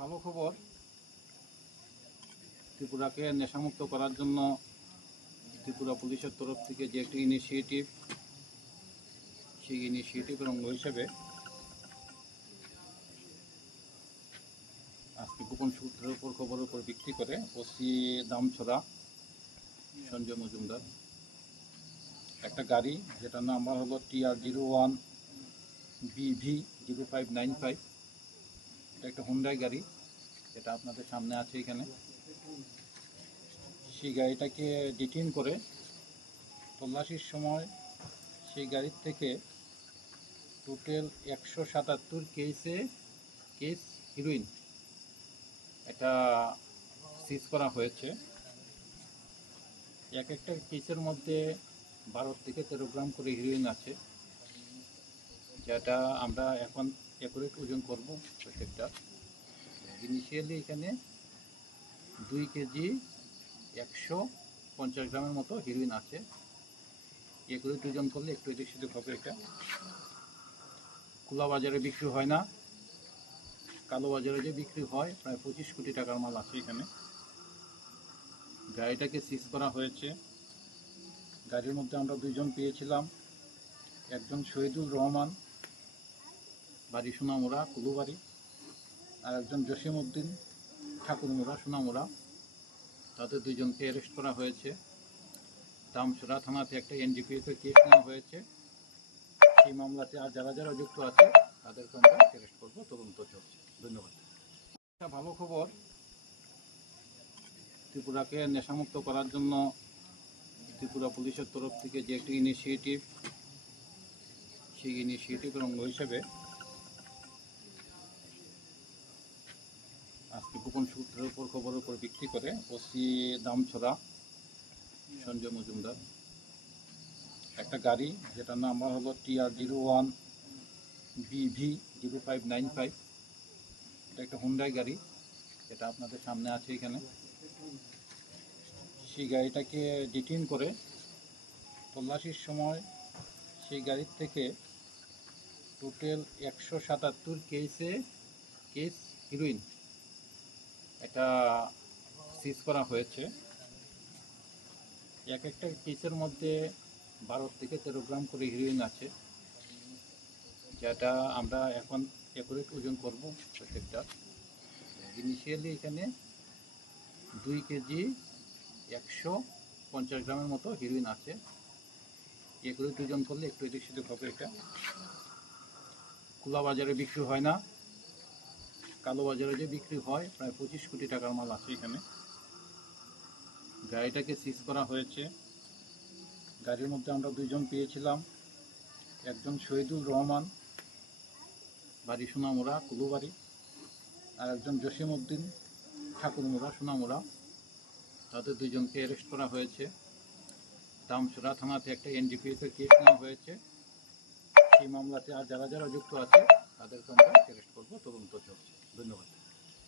ভালো খবর। ত্রিপুরাকে নেশামুক্ত করার জন্য ত্রিপুরা পুলিশের তরফ থেকে যে একটি ইনিশিয়েটিভ সেই ইনিশিয়েটিভের অঙ্গ হিসেবে আজকে গোপন সূত্রের উপর খবরের উপর ভিত্তি করে ওসি দামছড়া, সঞ্জয় মজুমদার, একটা গাড়ি যেটার নাম্বার হলো TR zero one BV zero five nine five এটা একটা হুন্ডাই গাড়ি। এটা আপনাদের সামনে আছে এখানে। সেই গাড়িটাকে ডিটেন করে তল্লাশির সময় সেই গাড়ির থেকে টোটাল একশো সাতাত্তর কেসে কেস হিরোইন এটা সিজ করা হয়েছে। এক একটা কেসের মধ্যে বারো থেকে তেরো গ্রাম করে হিরোইন আছে। যেটা আমরা এখন অ্যাকুরেট ওজন করব প্রত্যেকটা। ইনিশিয়ালি এখানে দুই কেজি একশো পঞ্চাশ গ্রামের মতো হিরোইন আছে। একুরেট ওজন করলে একটু এদিক সেদিক হবে এটা। খোলা বাজারে বিক্রি হয় না। কালো বাজারে যে বিক্রি হয়, প্রায় পঁচিশ কোটি টাকার মাল আছে এখানে। গাড়িটাকে সিজ করা হয়েছে। গাড়ির মধ্যে আমরা দুইজন পেয়েছিলাম। একজন শহীদুল রহমান বাড়ি সোনামুড়া, কুলুবাড়ি। আর একজন জসিম উদ্দিন ঠাকুরমুড়া, সোনামুড়া। তাদের দুইজনকে অ্যারেস্ট করা হয়েছে। দামছড়া থানাতে একটা এনডিপিএস এর কেস নেওয়া হয়েছে। সেই মামলাতে আর যারা যারা যুক্ত আছে, তাদেরকে আমরা অ্যারেস্ট করব, তদন্ত চলছে। ধন্যবাদ। একটা ভালো খবর, ত্রিপুরাকে নেশামুক্ত করার জন্য ত্রিপুরা পুলিশের তরফ থেকে যে একটি ইনিশিয়েটিভ সেই ইনিশিয়েটিভের অঙ্গ হিসেবে আজকে গোপন সূত্রের উপর খবরের উপর ভিত্তি করে ওসি দামছড়া, সঞ্জয় মজুমদার, একটা গাড়ি যেটার নাম্বার হলো TR zero one BV zero five nine five. এটা একটা হুন্ডাই গাড়ি, এটা আপনাদের সামনে আছে এখানে। সেই গাড়িটাকে ডিটেন করে তল্লাশির সময় সেই গাড়ির থেকে টোটাল একশো সাতাত্তর কেসে কেস হিরোইন এটা সিজ করা হয়েছে। এক একটা কেসের মধ্যে বারো থেকে তেরো গ্রাম করে হিরোইন আছে, যেটা আমরা এখন অ্যাকুরেট ওজন করব প্রত্যেকটা। ইনিশিয়ালি এখানে দুই কেজি একশো পঞ্চাশ গ্রামের মতো হিরোইন আছে। অ্যাকুরেট ওজন করলে একটু এদিক সেদিক হবে এটা। খোলা বাজারে বিক্রি হয় না। কালো বাজারে যে বিক্রি হয়, প্রায় পঁচিশ কোটি টাকার মাল আছে এখানে। গাড়িটাকে সিজ করা হয়েছে। গাড়ির মধ্যে আমরা দুইজন পেয়েছিলাম। একজন শহীদুল রহমান, বাড়ি সোনামুড়া, কুলুবাড়ি। আর একজন জসিম উদ্দিন, ঠাকুরমুড়া, সোনামুড়া। তাদের দুইজনকে অ্যারেস্ট করা হয়েছে। দামছড়া থানাতে একটা এনডিপিএস এর কেস নেওয়া হয়েছে। সেই মামলাতে আর যারা যারা যুক্ত আছে, তাদেরকে আমরা অ্যারেস্ট করব, তদন্ত চলছে। ধন্যবাদ